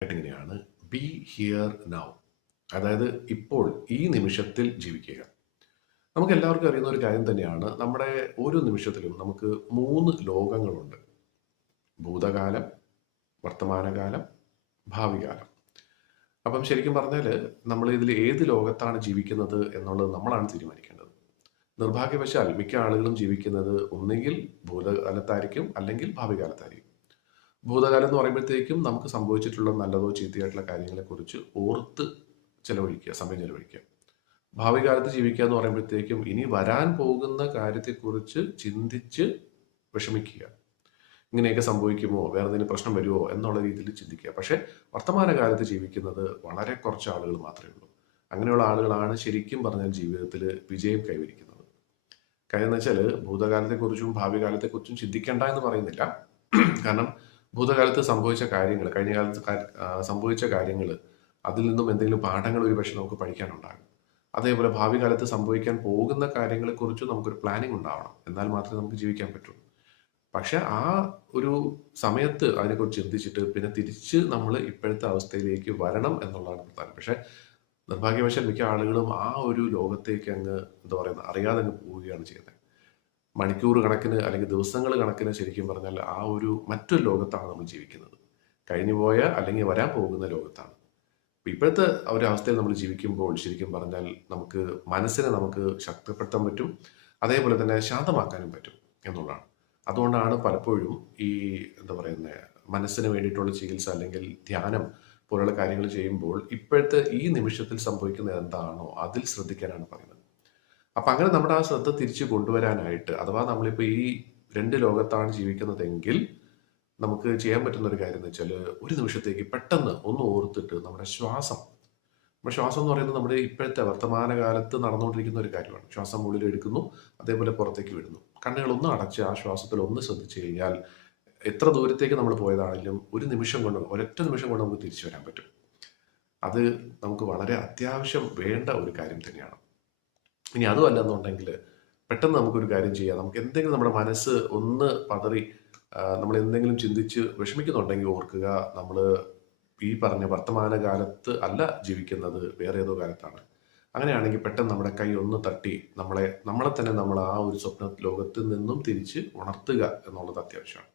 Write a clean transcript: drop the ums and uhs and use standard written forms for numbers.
ഇങ്ങനെയാണ് B here now. അതായത് ഇപ്പോൾ ഈ നിമിഷത്തിൽ ജീവിക്കുക. നമുക്ക് എല്ലാവർക്കും അറിയുന്ന ഒരു കാര്യം തന്നെയാണ്. നമ്മുടെ ഓരോ നിമിഷത്തിലും നമുക്ക് 3 ലോകങ്ങളുണ്ട്. ഭൂതകാലം, വർത്തമാനകാലം, ഭാവികാലം. അപ്പം ശരിക്കും പറഞ്ഞാൽ നമ്മൾ ഇതിൽ ഏത് ലോകത്താണ് ജീവിക്കുന്നത് എന്നുള്ളത് നമ്മളാണ് തീരുമാനിക്കേണ്ടത്. നിർഭാഗ്യവശാൽ മിക്ക ആളുകളും ജീവിക്കുന്നത് ഒന്നുകിൽ ഭൂതകാലത്തായിരിക്കും, അല്ലെങ്കിൽ ഭാവികാലത്തായിരിക്കും. ഭൂതകാലം എന്ന് പറയുമ്പോഴത്തേക്കും നമുക്ക് സംഭവിച്ചിട്ടുള്ള നല്ലതോ ചീത്തയായിട്ടുള്ള കാര്യങ്ങളെക്കുറിച്ച് ഓർത്ത് സമയം ചെലവഴിക്കുക. ഭാവി കാലത്ത് ജീവിക്കുക എന്ന് പറയുമ്പോഴത്തേക്കും ഇനി വരാൻ പോകുന്ന കാര്യത്തെക്കുറിച്ച് ചിന്തിച്ച് വിഷമിക്കുക. ഇങ്ങനെയൊക്കെ സംഭവിക്കുമോ, വേറെ എന്തെങ്കിലും പ്രശ്നം വരുമോ എന്നുള്ള രീതിയിൽ ചിന്തിക്കുക. പക്ഷേ വർത്തമാനകാലത്ത് ജീവിക്കുന്നത് വളരെ കുറച്ച് ആളുകൾ മാത്രമേ ഉള്ളൂ. അങ്ങനെയുള്ള ആളുകളാണ് ശരിക്കും പറഞ്ഞാൽ ജീവിതത്തിൽ വിജയം കൈവരിക്കുന്നത്. കാര്യം എന്ന് വെച്ചാൽ ഭൂതകാലത്തെക്കുറിച്ചും ഭാവി കാലത്തെക്കുറിച്ചും ചിന്തിക്കേണ്ട എന്ന് പറയുന്നില്ല. കാരണം ഭൂതകാലത്ത് സംഭവിച്ച കാര്യങ്ങൾ, കഴിഞ്ഞ കാലത്ത് സംഭവിച്ച കാര്യങ്ങൾ, അതിൽ നിന്നും എന്തെങ്കിലും പാഠങ്ങൾ ഒരുപക്ഷെ നമുക്ക് പഠിക്കാനുണ്ടാകും. അതേപോലെ ഭാവി കാലത്ത് സംഭവിക്കാൻ പോകുന്ന കാര്യങ്ങളെക്കുറിച്ച് നമുക്കൊരു പ്ലാനിങ് ഉണ്ടാവണം. എന്നാൽ മാത്രമേ നമുക്ക് ജീവിക്കാൻ പറ്റുള്ളൂ. പക്ഷെ ആ ഒരു സമയത്ത് അതിനെക്കുറിച്ച് ചിന്തിച്ചിട്ട് പിന്നെ തിരിച്ച് നമ്മൾ ഇപ്പോഴത്തെ അവസ്ഥയിലേക്ക് വരണം എന്നുള്ളതാണ് പ്രധാനം. പക്ഷെ നിർഭാഗ്യവശാൽ മിക്ക ആളുകളും ആ ഒരു ലോകത്തേക്ക് അങ്ങ് അറിയാതെ അങ്ങ് പോവുകയാണ് ചെയ്യുന്നത്. മണിക്കൂർ കണക്കിന് അല്ലെങ്കിൽ ദിവസങ്ങൾ കണക്കിന് ശരിക്കും പറഞ്ഞാൽ ആ ഒരു മറ്റൊരു ലോകത്താണ് നമ്മൾ ജീവിക്കുന്നത്. കഴിഞ്ഞുപോയ അല്ലെങ്കിൽ വരാൻ പോകുന്ന ലോകത്താണ്. ഇപ്പോഴത്തെ ഒരു അവസ്ഥയിൽ നമ്മൾ ജീവിക്കുമ്പോൾ ശരിക്കും പറഞ്ഞാൽ മനസ്സിനെ നമുക്ക് ശക്തിപ്പെടുത്താൻ പറ്റും. അതേപോലെ തന്നെ ശാന്തമാക്കാനും പറ്റും എന്നുള്ളതാണ്. അതുകൊണ്ടാണ് പലപ്പോഴും ഈ മനസ്സിന് വേണ്ടിയിട്ടുള്ള ചികിത്സ അല്ലെങ്കിൽ ധ്യാനം പോലുള്ള കാര്യങ്ങൾ ചെയ്യുമ്പോൾ ഇപ്പോഴത്തെ ഈ നിമിഷത്തിൽ സംഭവിക്കുന്നത് എന്താണോ അതിൽ ശ്രദ്ധിക്കാനാണ് പറയുന്നത്. അപ്പം അങ്ങനെ നമ്മുടെ ആ ശ്രദ്ധ തിരിച്ചു കൊണ്ടുവരാനായിട്ട്, അഥവാ നമ്മളിപ്പോൾ ഈ 2 ലോകത്താണ് ജീവിക്കുന്നതെങ്കിൽ നമുക്ക് ചെയ്യാൻ പറ്റുന്ന ഒരു കാര്യം എന്ന് വെച്ചാൽ ഒരു നിമിഷത്തേക്ക് പെട്ടെന്ന് ഒന്ന് ഓർത്തിട്ട് നമ്മുടെ ശ്വാസം എന്ന് പറയുന്നത് നമ്മുടെ ഇപ്പോഴത്തെ വർത്തമാനകാലത്ത് നടന്നുകൊണ്ടിരിക്കുന്ന ഒരു കാര്യമാണ്. ശ്വാസം ഉള്ളിൽ എടുക്കുന്നു, അതേപോലെ പുറത്തേക്ക് വിടുന്നു. കണ്ണുകളൊന്നും അടച്ച് ആ ശ്വാസത്തിൽ ഒന്ന് ശ്രദ്ധിച്ചു കഴിഞ്ഞാൽ എത്ര ദൂരത്തേക്ക് നമ്മൾ പോയതാണെങ്കിലും ഒരൊറ്റ നിമിഷം കൊണ്ട് നമുക്ക് തിരിച്ചു വരാൻ പറ്റും. അത് നമുക്ക് വളരെ അത്യാവശ്യം വേണ്ട ഒരു കാര്യം തന്നെയാണ്. ഇനി അതുമല്ല എന്നുണ്ടെങ്കിൽ പെട്ടെന്ന് നമുക്കൊരു കാര്യം ചെയ്യാം. നമുക്ക് എന്തെങ്കിലും നമ്മുടെ മനസ്സ് ഒന്ന് പതറി നമ്മൾ എന്തെങ്കിലും ചിന്തിച്ച് വിഷമിക്കുന്നുണ്ടെങ്കിൽ ഓർക്കുക, നമ്മൾ ഈ പറഞ്ഞ വർത്തമാനകാലത്ത് അല്ല ജീവിക്കുന്നത്, വേറെ ഏതോ കാലത്താണ്. അങ്ങനെയാണെങ്കിൽ പെട്ടെന്ന് നമ്മുടെ കൈ ഒന്ന് തട്ടി നമ്മളെ തന്നെ നമ്മൾ ആ ഒരു സ്വപ്ന ലോകത്തിൽ നിന്നും തിരിച്ച് ഉണർത്തുക എന്നുള്ളത് അത്യാവശ്യമാണ്.